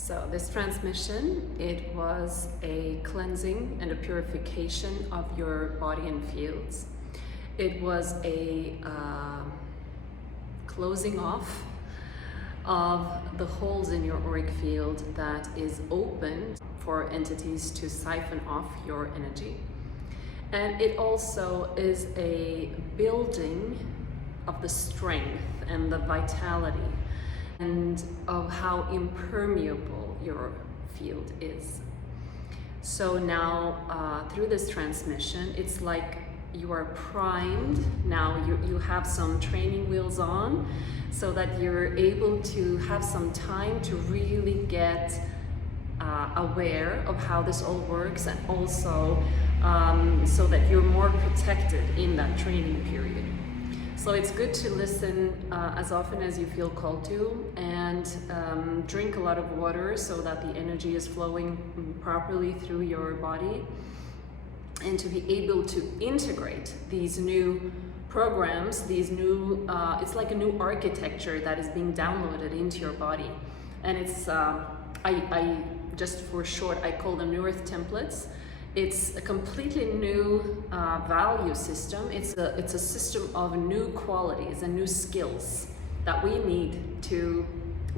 So this transmission, it was a cleansing and a purification of your body and fields. It was a closing off of the holes in your auric field that is open for entities to siphon off your energy. And it also is a building of the strength and the vitality and of how impermeable your field is. So now through this transmission, it's like you are primed. Now you have some training wheels on so that you're able to have some time to really get aware of how this all works, and also so that you're more protected in that training period. So it's good to listen as often as you feel called to, and drink a lot of water so that the energy is flowing properly through your body, and to be able to integrate these new programs, these new, it's like a new architecture that is being downloaded into your body. And it's, I just for short, I call them New Earth templates. It's a completely new value system. It's a system of new qualities and new skills that we need to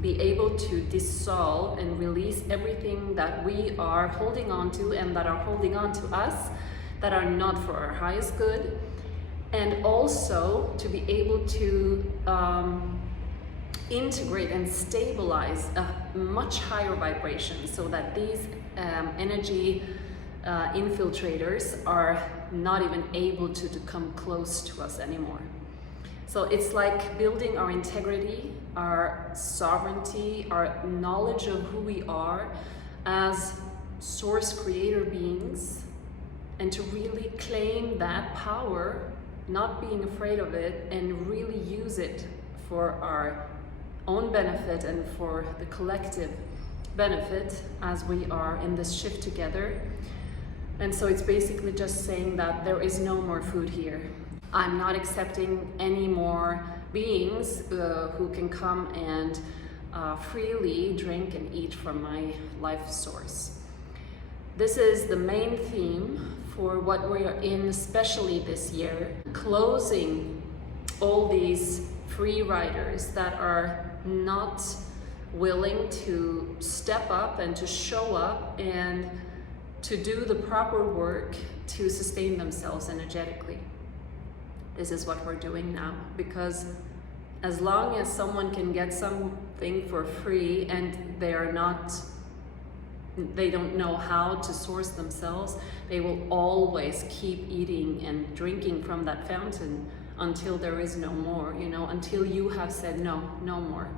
be able to dissolve and release everything that we are holding on to and that are holding on to us, that are not for our highest good, and also to be able to integrate and stabilize a much higher vibration so that these energy infiltrators are not even able to come close to us anymore. So it's like building our integrity, our sovereignty, our knowledge of who we are as source creator beings, and to really claim that power, not being afraid of it, and really use it for our own benefit and for the collective benefit as we are in this shift together. And so it's basically just saying that there is no more food here. I'm not accepting any more beings who can come and freely drink and eat from my life source. This is the main theme for what we are in, especially this year, closing all these free riders that are not willing to step up and to show up and to do the proper work to sustain themselves energetically. This is what we're doing now, because as long as someone can get something for free and they don't know how to source themselves, they will always keep eating and drinking from that fountain until there is no more, until you have said no more.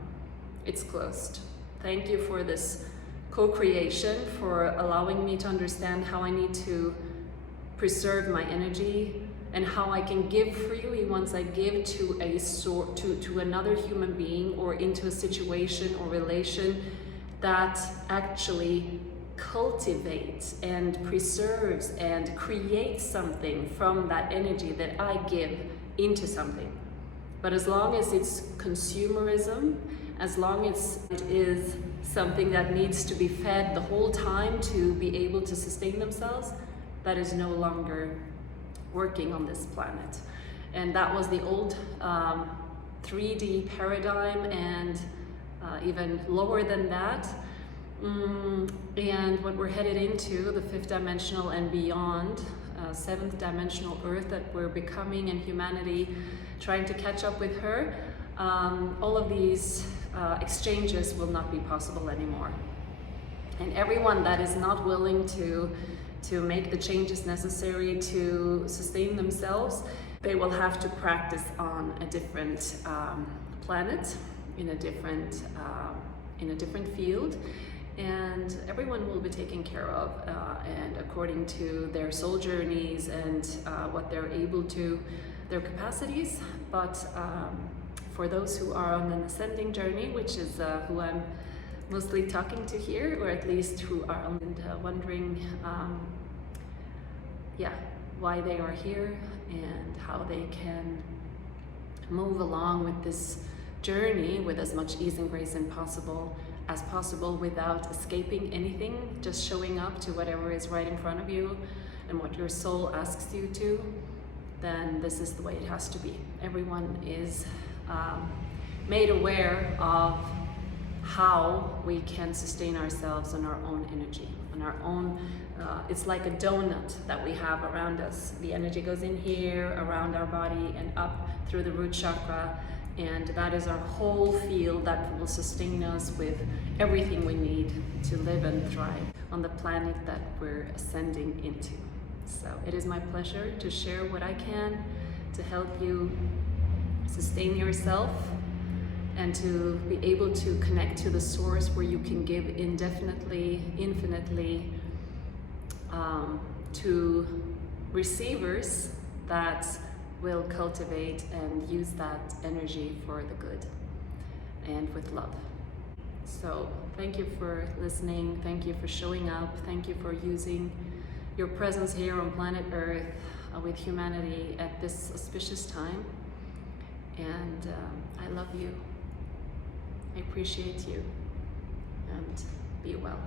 It's closed. Thank you for this co-creation, for allowing me to understand how I need to preserve my energy and how I can give freely once I give to to another human being or into a situation or relation that actually cultivates and preserves and creates something from that energy that I give into something. But as long as it's consumerism, as long as it is something that needs to be fed the whole time to be able to sustain themselves, that is no longer working on this planet. And that was the old 3D paradigm, and even lower than that. And what we're headed into, the 5th dimensional and beyond, 7th dimensional Earth that we're becoming, and humanity trying to catch up with her, all of these exchanges will not be possible anymore. And everyone that is not willing to make the changes necessary to sustain themselves, they will have to practice on a different planet, in a different field, and everyone will be taken care of and according to their soul journeys and what they're able to, their capacities. But for those who are on an ascending journey, which is who I'm mostly talking to here, or at least who are wondering why they are here and how they can move along with this journey with as much ease and grace as possible, as possible without escaping anything, just showing up to whatever is right in front of you and what your soul asks you to, then this is the way it has to be. Everyone is made aware of how we can sustain ourselves on our own energy, on our own. It's like a donut that we have around us. The energy goes in here, around our body, and up through the root chakra, and that is our whole field that will sustain us with everything we need to live and thrive on the planet that we're ascending into. So it is my pleasure to share what I can to help you sustain yourself and to be able to connect to the source where you can give indefinitely, infinitely to receivers that will cultivate and use that energy for the good and with love. So thank you for listening, thank you for showing up, thank you for using your presence here on planet Earth with humanity at this auspicious time. And I love you. I appreciate you, and be well.